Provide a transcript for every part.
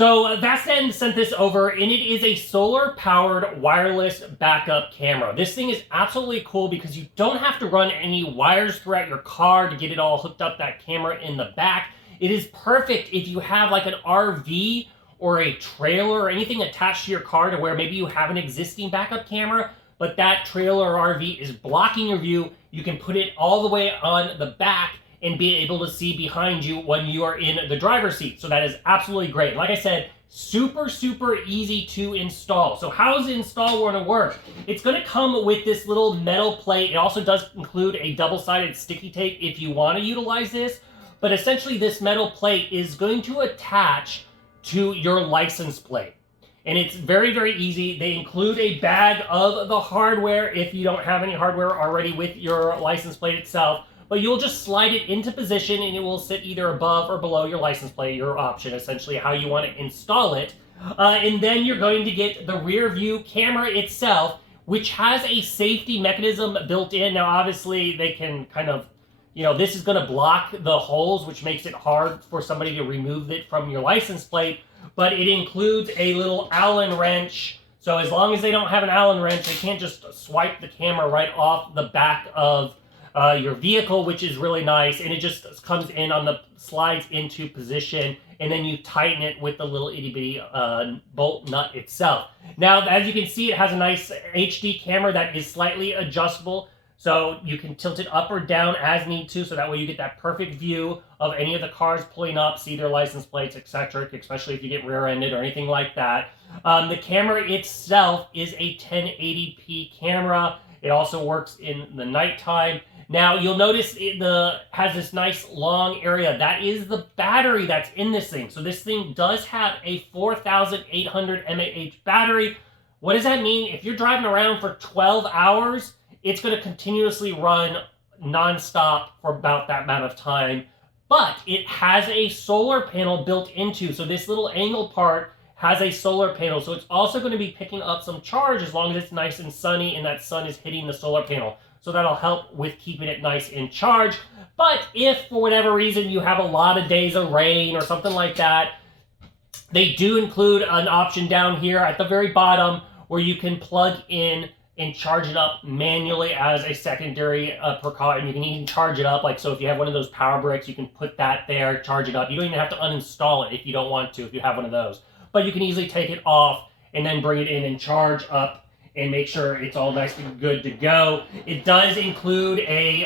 So Vastend sent this over, and it is a solar-powered wireless backup camera. This thing is absolutely cool because you don't have to run any wires throughout your car to get it all hooked up, that camera in the back. It is perfect if you have like an RV or a trailer or anything attached to your car to where maybe you have an existing backup camera, but that trailer or RV is blocking your view. You can put it all the way on the back and be able to see behind you when you are in the driver's seat. So that is absolutely great. Like I said, super easy to install. So how is the install going to work? It's going to come with this little metal plate. It also does include a double-sided sticky tape if you want to utilize this. But essentially this metal plate is going to attach to your license plate. And it's very easy. They include a bag of the hardware if you don't have any hardware already with your license plate itself. But you'll just slide it into position and it will sit either above or below your license plate, your option, essentially how you want to install it. And then you're going to get the rear view camera itself, which has a safety mechanism built in. Now, obviously, they can kind of, this is going to block the holes, which makes it hard for somebody to remove it from your license plate. But it includes a little Allen wrench. So as long as they don't have an Allen wrench, they can't just swipe the camera right off the back of your vehicle, which is really nice, and it just comes in on the slides into position, and then you tighten it with the little itty bitty bolt nut itself. Now, as you can see, it has a nice HD camera that is slightly adjustable, so you can tilt it up or down as need to, so that way you get that perfect view of any of the cars pulling up, see their license plates, etc., especially if you get rear-ended or anything like that. The camera itself is a 1080p camera. It also works in the nighttime. Now, you'll notice it has this nice long area. That is the battery that's in this thing. So this thing does have a 4,800 mAh battery. What does that mean? If you're driving around for 12 hours, it's going to continuously run nonstop for about that amount of time. But it has a solar panel built into. So this little angle part has a solar panel. So it's also going to be picking up some charge as long as it's nice and sunny and that sun is hitting the solar panel. So that'll help with keeping it nice in charge. But if for whatever reason you have a lot of days of rain or something like that, they do include an option down here at the very bottom where you can plug in and charge it up manually as a secondary precaution. You can even charge it up, so if you have one of those power bricks, you can put that there, charge it up. You don't even have to uninstall it if you don't want to, if you have one of those. But you can easily take it off and then bring it in and charge up and make sure it's all nice and good to go. It does include a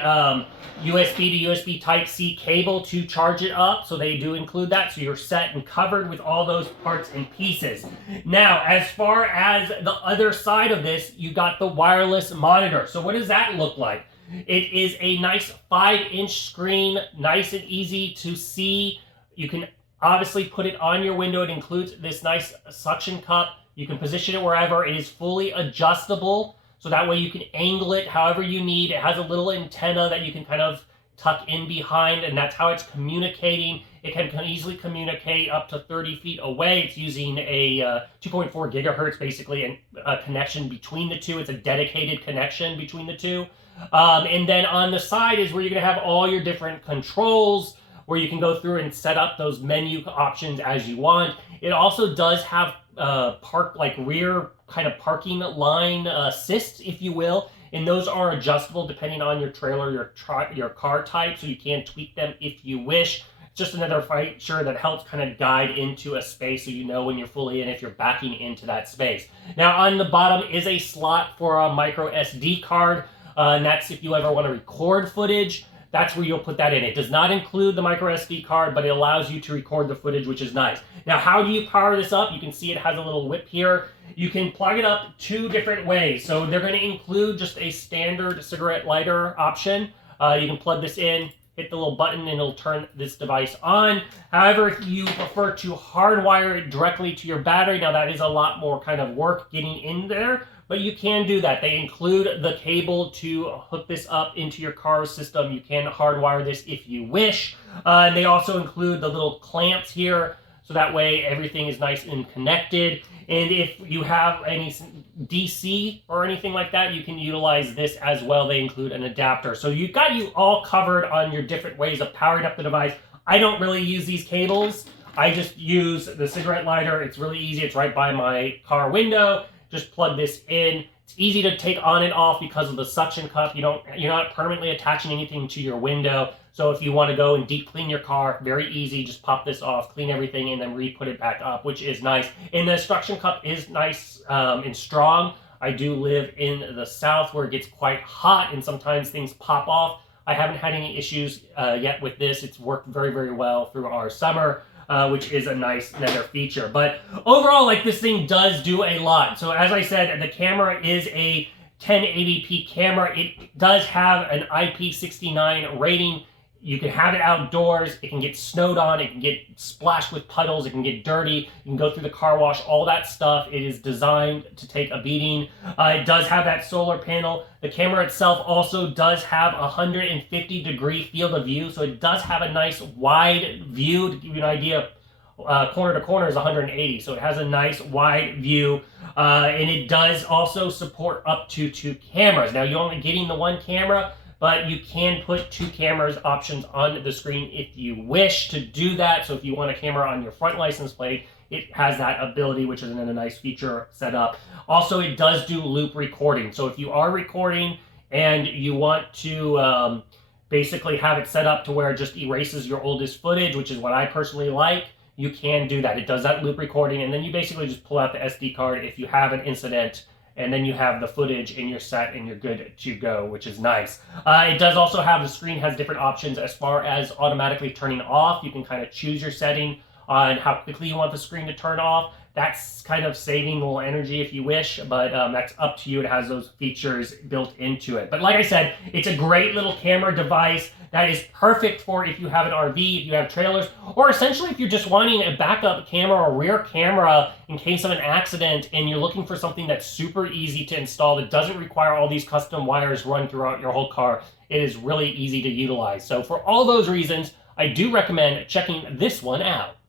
USB to USB Type-C cable to charge it up, so they do include that, so you're set and covered with all those parts and pieces. Now, as far as the other side of this, you got the wireless monitor. So what does that look like? It is a nice 5-inch screen, nice and easy to see. You can obviously put it on your window. It includes this nice suction cup. You can position it wherever. It is fully adjustable, so that way you can angle it however you need. It has a little antenna that you can kind of tuck in behind, and that's how it's communicating. It can easily communicate up to 30 feet away. It's using a 2.4 gigahertz, basically, and a connection between the two. It's a dedicated connection between the two. And then on the side is where you're going to have all your different controls, where you can go through and set up those menu options as you want. It also does have rear kind of parking line assist, if you will, and those are adjustable depending on your trailer, your car type, so you can tweak them if you wish. Just another feature that helps kind of guide into a space so you know when you're fully in if you're backing into that space. Now on the bottom is a slot for a micro SD card, and that's if you ever want to record footage. That's where you'll put that in. It does not include the micro SD card, but it allows you to record the footage, which is nice. Now, how do you power this up? You can see it has a little whip here. You can plug it up 2 different ways. So they're going to include just a standard cigarette lighter option. You can plug this in, hit the little button, and it'll turn this device on. However, if you prefer to hardwire it directly to your battery, now that is a lot more kind of work getting in there, but you can do that. They include the cable to hook this up into your car system. You can hardwire this if you wish. And they also include the little clamps here, so that way everything is nice and connected. And if you have any DC or anything like that, you can utilize this as well. They include an adapter. So you've got you all covered on your different ways of powering up the device. I don't really use these cables. I just use the cigarette lighter. It's really easy. It's right by my car window. Just plug this in. It's easy to take on and off because of the suction cup. You're not permanently attaching anything to your window. So if you want to go and deep clean your car, very easy. Just pop this off, clean everything, and then re-put it back up, which is nice. And the suction cup is nice and strong. I do live in the South where it gets quite hot and sometimes things pop off. I haven't had any issues yet with this. It's worked very, very well through our summer. Which is a nice nether feature. But overall, like, this thing does do a lot. So as I said, the camera is a 1080p camera. It does have an IP69 rating. You can have it outdoors. It can get snowed on. It can get splashed with puddles. It can get dirty. You can go through the car wash, all that stuff. It is designed to take a beating. It does have that solar panel. The camera itself also does have a 150-degree field of view, so it does have a nice wide view. To give you an idea, corner to corner is 180, so it has a nice wide view. And it does also support up to 2 cameras. Now, you're only getting the 1 camera, but you can put 2 cameras options on the screen if you wish to do that. So if you want a camera on your front license plate, it has that ability, which is a nice feature set up. Also, it does do loop recording. So if you are recording and you want to basically have it set up to where it just erases your oldest footage, which is what I personally like, you can do that. It does that loop recording, and then you basically just pull out the SD card if you have an incident, and then you have the footage and you're set and you're good to go, which is nice. It does also have, the screen has different options as far as automatically turning off. You can kind of choose your setting on how quickly you want the screen to turn off. That's kind of saving a little energy if you wish, but that's up to you. It has those features built into it. But like I said, it's a great little camera device that is perfect for if you have an RV, if you have trailers, or essentially if you're just wanting a backup camera or rear camera in case of an accident and you're looking for something that's super easy to install that doesn't require all these custom wires run throughout your whole car. It is really easy to utilize. So for all those reasons, I do recommend checking this one out.